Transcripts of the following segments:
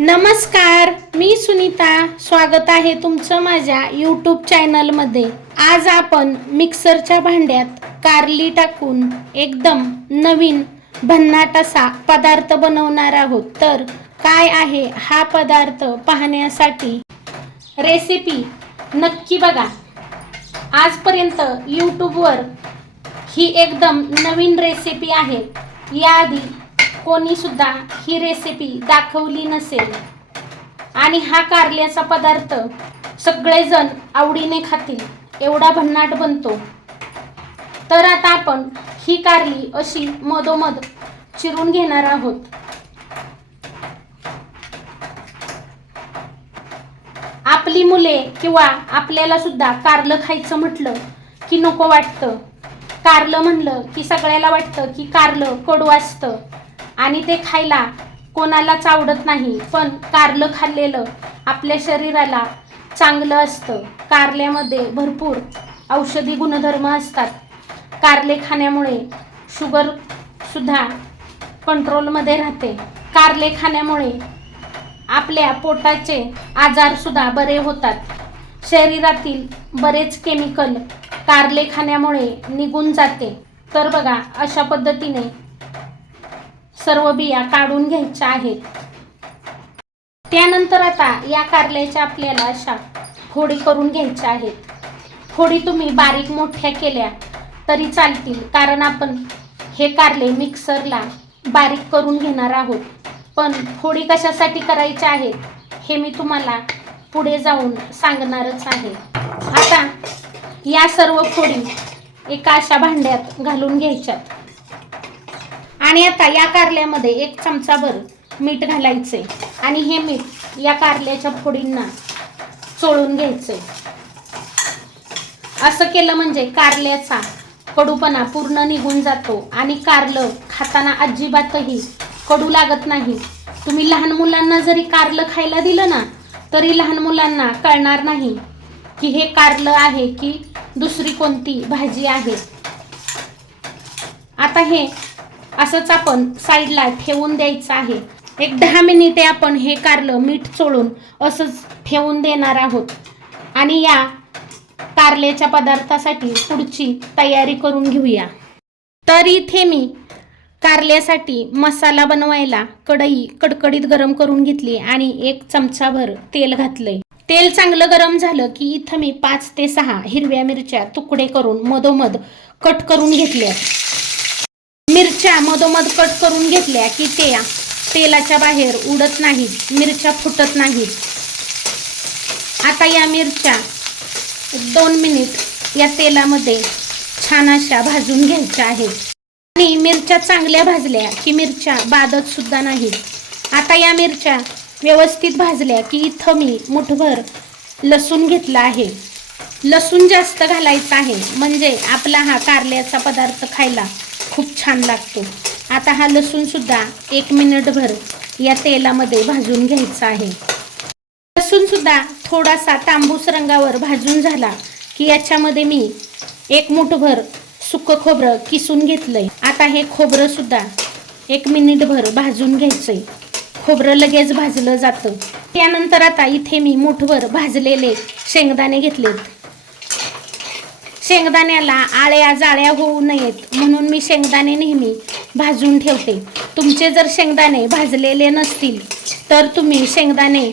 नमस्कार मी सुनीता. स्वागत आहे तुमचं माझ्या यूट्यूब चॅनलमध्ये आज आपण मिक्सरच्या भांड्यात कारली टाकून एकदम नवीन भन्नाट असा पदार्थ बनवणार आहोत. तर काय आहे हा पदार्थ पाहण्यासाठी रेसिपी नक्की बघा. आजपर्यंत यूट्यूबवर ही एकदम नवीन रेसिपी आहे. याआधी कोणी सुद्धा ही रेसिपी दाखवली नसेल. आणि हा कारल्याचा पदार्थ सगळेजण आवडीने खातील एवढा भन्नाट बनतो. तर आता आपण ही कारली अशी मधोमध चिरून घेणार आहोत. आपली मुले किंवा आपल्याला सुद्धा कारलं खायचं म्हटलं की नको वाटतं. कारलं म्हणलं की सगळ्याला वाटतं की कारलं कडू असतं. आणि ते खायला कोणालाच आवडत नाही पण कारलं खाल्लेलं आपल्या शरीराला चांगलं असतं. कारल्यामध्ये भरपूर औषधी गुणधर्म असतात. कारले खाण्यामुळे शुगरसुद्धा कंट्रोलमध्ये राहते. कारले खाण्यामुळे आपल्या पोटाचे आजारसुद्धा बरे होतात. शरीरातील बरेच केमिकल कारले खाण्यामुळे निघून जाते. तर बघा अशा पद्धतीने सर्व बिया काढून घ्यायच्या आहेत. त्यानंतर आता या कारल्याच्या आपल्याला अशा फोडी करून घ्यायच्या आहेत. फोडी तुम्ही बारीक मोठ्या केल्या तरी चालतील कारण आपण हे कारले मिक्सरला बारीक करून घेणार आहोत. पण फोडी कशासाठी करायच्या आहेत हे मी तुम्हाला पुढे जाऊन सांगणारच आहे. आता या सर्व फोडी एका अशा भांड्यात घालून घ्यायच्यात. आणि आता या कारल्यामध्ये एक चमचाभर मीठ घालायचे आणि हे मीठ या कारल्याच्या फोडींना चोळून घ्यायचे असं केलं म्हणजे कारल्याचा कडूपणा पूर्ण निघून जातो आणि कारलं खाताना अजिबातही कडू लागत नाही. तुम्ही लहान मुलांना जरी कारलं खायला दिलं ना तरी लहान मुलांना कळणार नाही की हे कारलं आहे की दुसरी कोणती भाजी आहे. आता हे असंच आपण साईडला ठेवून द्यायचं आहे. एक दहा मिनिटे आपण हे कारलं मीठ चोळून असंच ठेवून देणार आहोत. आणि या कारल्याच्या पदार्थासाठी पुढची तयारी करून घेऊया. तर इथे मी कारल्यासाठी मसाला बनवायला कढई कडकडीत गरम करून घेतली आणि एक चमचाभर तेल घातलंय. तेल चांगलं गरम झालं की इथं मी पाच ते सहा हिरव्या मिरच्या तुकडे करून मधोमध कट करून घेतल्या मिरच्या मधोमध कट करून घेतल्या की ते तेलाच्या बाहेर उडत नाहीत मिरच्या फुटत नाहीत. आता या मिरच्या दोन मिनिट या तेलामध्ये छान अशा भाजून घ्यायच्या आहेत. आणि मिरच्या चांगल्या भाजल्या की मिरच्या बादत सुद्धा नाहीत. आता या मिरच्या व्यवस्थित भाजल्या की इथं मी मुठभर लसूण घेतला आहे. लसूण जास्त घालायचं आहे म्हणजे आपला हा कारल्याचा पदार्थ खायला खूप छान लागतो. आता हा लसूणसुद्धा एक मिनिटभर या तेलामध्ये भाजून घ्यायचा आहे. लसूणसुद्धा थोडासा तांबूस रंगावर भाजून झाला की याच्यामध्ये मी एक मुठभर सुकं खोबरं किसून घेतलंय. आता हे खोबरं सुद्धा एक मिनिटभर भाजून घ्यायचंय. खोबरं लगेच भाजलं जातं. त्यानंतर आता इथे मी मुठभर भाजलेले शेंगदाणे घेतलेत. शेंगदाण्याला आळ्या जाळ्या होऊ नयेत म्हणून मी शेंगदाणे नेहमी भाजून ठेवते. तुमचे जर शेंगदाणे भाजलेले नसतील तर तुम्ही शेंगदाणे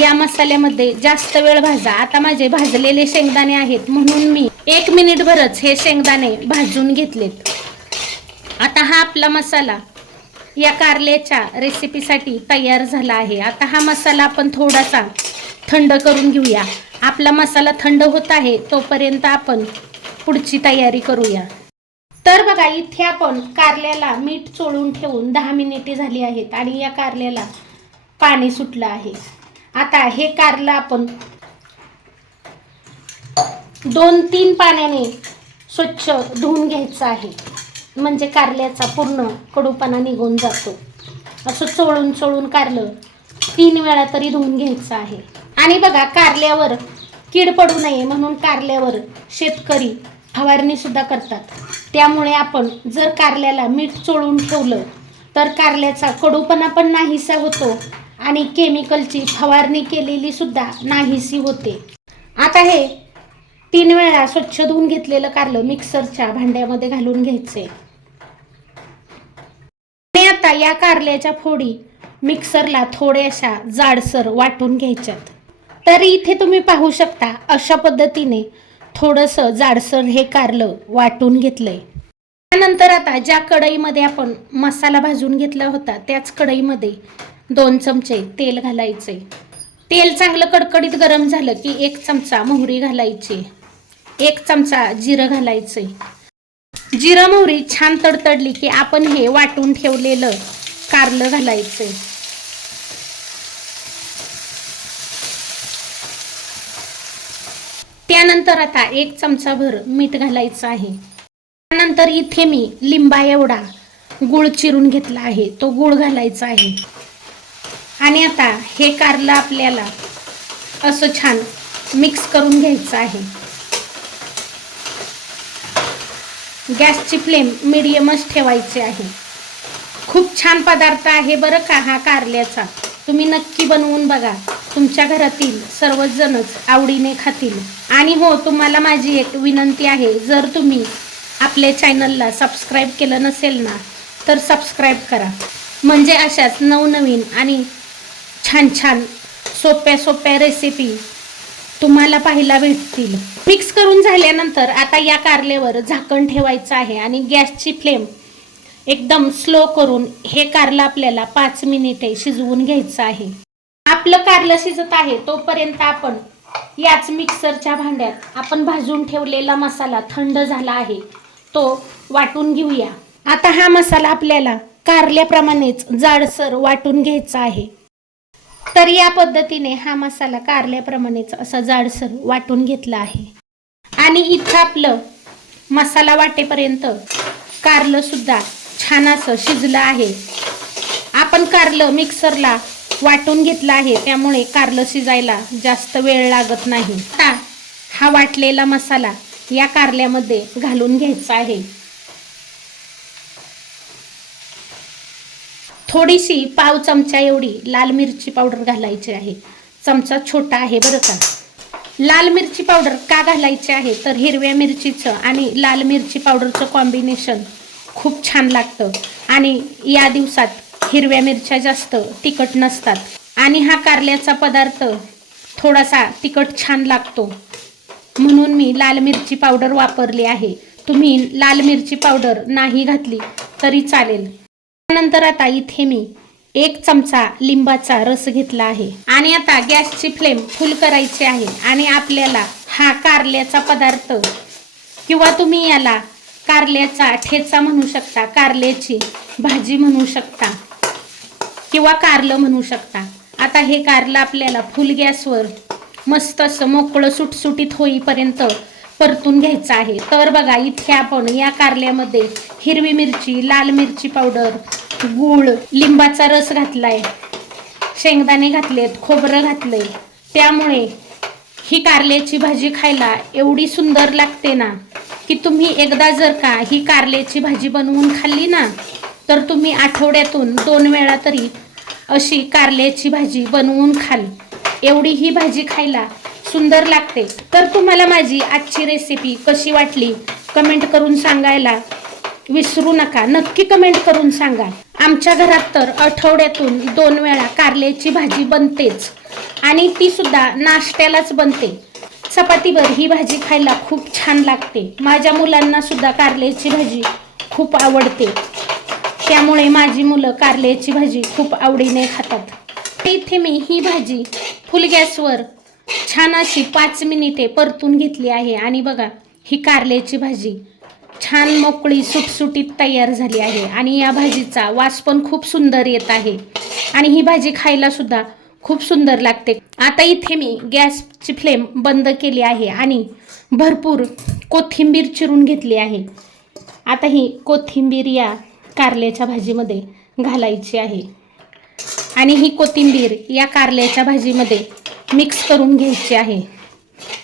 या मसाल्यामध्ये जास्त वेळ भाजा. आता माझे भाजलेले शेंगदाणे आहेत म्हणून मी एक मिनिटभरच हे शेंगदाणे भाजून घेतलेत. आता हा आपला मसाला या कारल्याच्या रेसिपीसाठी तयार झाला आहे. आता हा मसाला आपण थोडासा थंड करून घेऊया. आपला मसाला थंड होत आहे तोपर्यंत आपण पुढची तयारी करूया. तर बघा इथे आपण कारल्याला मीठ चोळून ठेवून दहा मिनिटे झाली आहेत आणि या कारल्याला पाणी सुटलं आहे. आता हे कारलं आपण दोन तीन पाण्याने स्वच्छ धुवून घ्यायचं आहे. म्हणजे कारल्याचा पूर्ण कडूपणा निघून जातो. असं चोळून चोळून कारलं तीन वेळा तरी धुवून घ्यायचं आहे. आणि बघा कारल्यावर कीड पडू नये म्हणून कारल्यावर शेतकरी फवारणी सुद्धा करतात. त्यामुळे आपण जर कारल्याला मीठ चोळून ठेवलं तर कारल्याचा कडूपणा पण नाहीसा होतो आणि केमिकलची फवारणी केलेली सुद्धा नाहीशी होते. आता हे तीन वेळा स्वच्छ धुवून घेतलेलं कारलं मिक्सरच्या भांड्यामध्ये घालून घ्यायचे. आणि आता या कारल्याच्या फोडी मिक्सरला थोड्याशा जाडसर वाटून घ्यायच्यात. तर इथे तुम्ही पाहू शकता अशा पद्धतीने थोडंसं जाडसर हे कारलं वाटून घेतलंय. त्यानंतर आता ज्या कढईमध्ये आपण मसाला भाजून घेतला होता त्याच कढईमध्ये दोन चमचे तेल घालायचे. तेल चांगलं कडकडीत गरम झालं की एक चमचा मोहरी घालायची. एक चमचा जिरं घालायचे. जिरं मोहरी छान तडतडली की आपण हे वाटून ठेवलेलं कारलं घालायचं. त्यानंतर आता एक चमचाभर मीठ घालायचं आहे. त्यानंतर इथे मी लिंबा एवढा गुळ चिरून घेतला आहे. तो गुळ घालायचा आहे. आणि आता हे कारलं आपल्याला असं छान मिक्स करून घ्यायचं आहे. गॅसची फ्लेम मिडियमच ठेवायची आहे. खूप छान पदार्थ आहे बरं का हा कारल्याचा. तुम्ही नक्की बनवून बघा. तुमच्या घरातील सर्वजणच आवडीने खातील. आणि हो तुम्हाला माझी एक विनंती आहे जर तुम्ही आपल्या चॅनलला सबस्क्राईब केलं नसेल ना तर सबस्क्राईब करा. म्हणजे अशाच नवनवीन आणि छान छान सोप्या सोप्या रेसिपी तुम्हाला पाहायला भेटतील. मिक्स करून झाल्यानंतर आता या कारल्यावर झाकण ठेवायचं आहे आणि गॅसची फ्लेम एकदम स्लो करून हे कारलं आपल्याला पाच मिनिटे शिजवून घ्यायचं आहे. आपलं कारलं शिजत आहे तोपर्यंत आपण याच मिक्सरच्या भांड्यात आपण भाजून ठेवलेला मसाला थंड झाला आहे. तो वाटून घेऊया. आता हा मसाला आपल्याला कारल्याप्रमाणेच जाडसर वाटून घ्यायचा आहे. तर या पद्धतीने हा मसाला कारल्याप्रमाणेच असा जाडसर वाटून घेतला आहे. आणि इथं आपलं मसाला वाटेपर्यंत कारलं सुद्धा छान असं शिजलं आहे. आपण कारलं मिक्सरला वाटून घेतलं आहे. त्यामुळे कारलं शिजायला जास्त वेळ लागत नाही. आता हा वाटलेला मसाला या कारल्यामध्ये घालून घ्यायचा आहे. थोडीशी पाव चमचा एवढी लाल मिरची पावडर घालायची आहे. चमचा छोटा आहे बरं का. लाल मिरची पावडर का घालायची आहे? तर हिरव्या मिरचीचं आणि लाल मिरची पावडरचं कॉम्बिनेशन खूप छान लागतं. आणि या दिवसात हिरव्या मिरच्या जास्त तिखट नसतात. आणि हा कारल्याचा पदार्थ थोडासा तिखट छान लागतो. म्हणून मी लाल मिरची पावडर वापरली आहे. तुम्ही लाल मिरची पावडर नाही घातली तरी चालेल. त्यानंतर आता इथे मी एक चमचा लिंबाचा रस घेतला आहे. आणि आता गॅसची फ्लेम फुल करायची आहे. आणि आपल्याला हा कारल्याचा पदार्थ किंवा तुम्ही याला कारल्याचा ठेचा म्हणू शकता कारल्याची भाजी म्हणू शकता. किंवा कारलं म्हणू शकता. आता हे कारलं आपल्याला फुल गॅसवर मस्त असं मोकळं सुटसुटीत होईपर्यंत परतून घ्यायचं आहे. तर बघा इथे आपण या कारल्यामध्ये हिरवी मिरची लाल मिरची पावडर गूळ लिंबाचा रस घातलाय शेंगदाणे घातलेत खोबरं घातलंय. त्यामुळे ही कारल्याची भाजी खायला एवढी सुंदर लागते ना की तुम्ही एकदा जर का ही कारल्याची भाजी बनवून खाल्ली ना तर तुम्ही आठवड्यातून दोन वेळा तरी अशी कारल्याची भाजी बनवून खाली. एवढी ही भाजी खायला सुंदर लागते. तर तुम्हाला माझी आजची रेसिपी कशी वाटली? कमेंट करून सांगायला विसरू नका. नक्की कमेंट करून सांगा. आमच्या घरात तर आठवड्यातून दोन वेळा कारल्याची भाजी बनतेच. आणि ती सुद्धा नाश्त्यालाच बनते. चपातीवर ही भाजी खायला खूप छान लागते. माझ्या मुलांना सुद्धा कारल्याची भाजी खूप आवडते. त्यामुळे माझी मुलं कारल्याची भाजी खूप आवडीने खातात. इथे मी ही भाजी फुल गॅसवर छान अशी पाच मिनिटे परतून घेतली आहे. आणि बघा ही कारल्याची भाजी छान मोकळी सुटसुटीत तयार झाली आहे. आणि या भाजीचा वास पण खूप सुंदर येत आहे. आणि ही भाजी खायला सुद्धा खूप सुंदर लागते. आता इथे मी गॅसची फ्लेम बंद केली आहे आणि भरपूर कोथिंबीर चिरून घेतली आहे. आता ही कोथिंबीर या कारल्याच्या भाजीमध्ये घालायची आहे. आणि ही कोथिंबीर या कारल्याच्या भाजीमध्ये मिक्स करून घ्यायची आहे.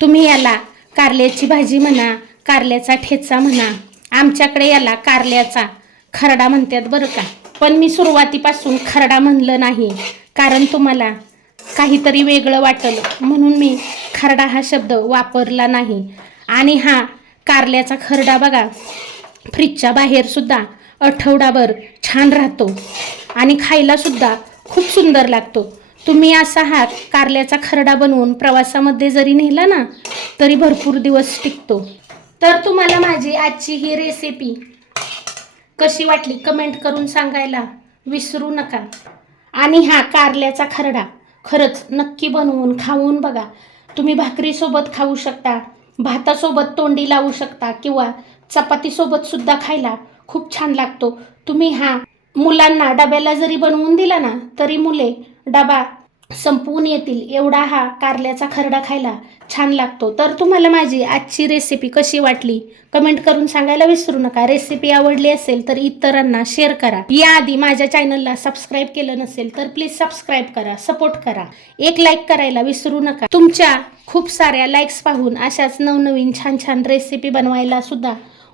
तुम्ही याला कारल्याची भाजी म्हणा कारल्याचा ठेचा म्हणा आमच्याकडे याला कारल्याचा खरडा म्हणतात बरं का. पण मी सुरुवातीपासून खरडा म्हणलं नाही कारण तुम्हाला काहीतरी वेगळं वाटलं. म्हणून मी खरडा हा शब्द वापरला नाही. आणि हा कारल्याचा खरडा बघा फ्रीजच्या बाहेरसुद्धा आठवडाभर छान राहतो. आणि खायलासुद्धा खूप सुंदर लागतो. तुम्ही असा हा कारल्याचा खरडा बनवून प्रवासामध्ये जरी नेला ना तरी भरपूर दिवस टिकतो. तर तुम्हाला माझी आजची ही रेसिपी कशी वाटली कमेंट करून सांगायला विसरू नका. आणि हा कारल्याचा खरडा खरंच नक्की बनवून खाऊन बघा. तुम्ही भाकरीसोबत खाऊ शकता भातासोबत तोंडी लावू शकता किंवा चपातीसोबतसुद्धा खायला खूप छान लागतो. तुम्ही हा मुलांना डब्याला जरी बनवून दिला ना तरी मुले डबा संपवून येतील. एवढा हा कारल्याचा खरडा खायला छान लागतो. तर तुम्हाला माझी आजची रेसिपी कशी वाटली? कमेंट करून सांगायला विसरू नका. रेसिपी आवडली असेल तर इतरांना शेअर करा. याआधी माझ्या चॅनलला सबस्क्राईब केलं नसेल तर प्लीज सबस्क्राईब करा सपोर्ट करा. एक लाईक करायला विसरू नका. तुमच्या खूप साऱ्या लाईक्स पाहून अशाच नवनवीन छान छान रेसिपी बनवायला सुद्धा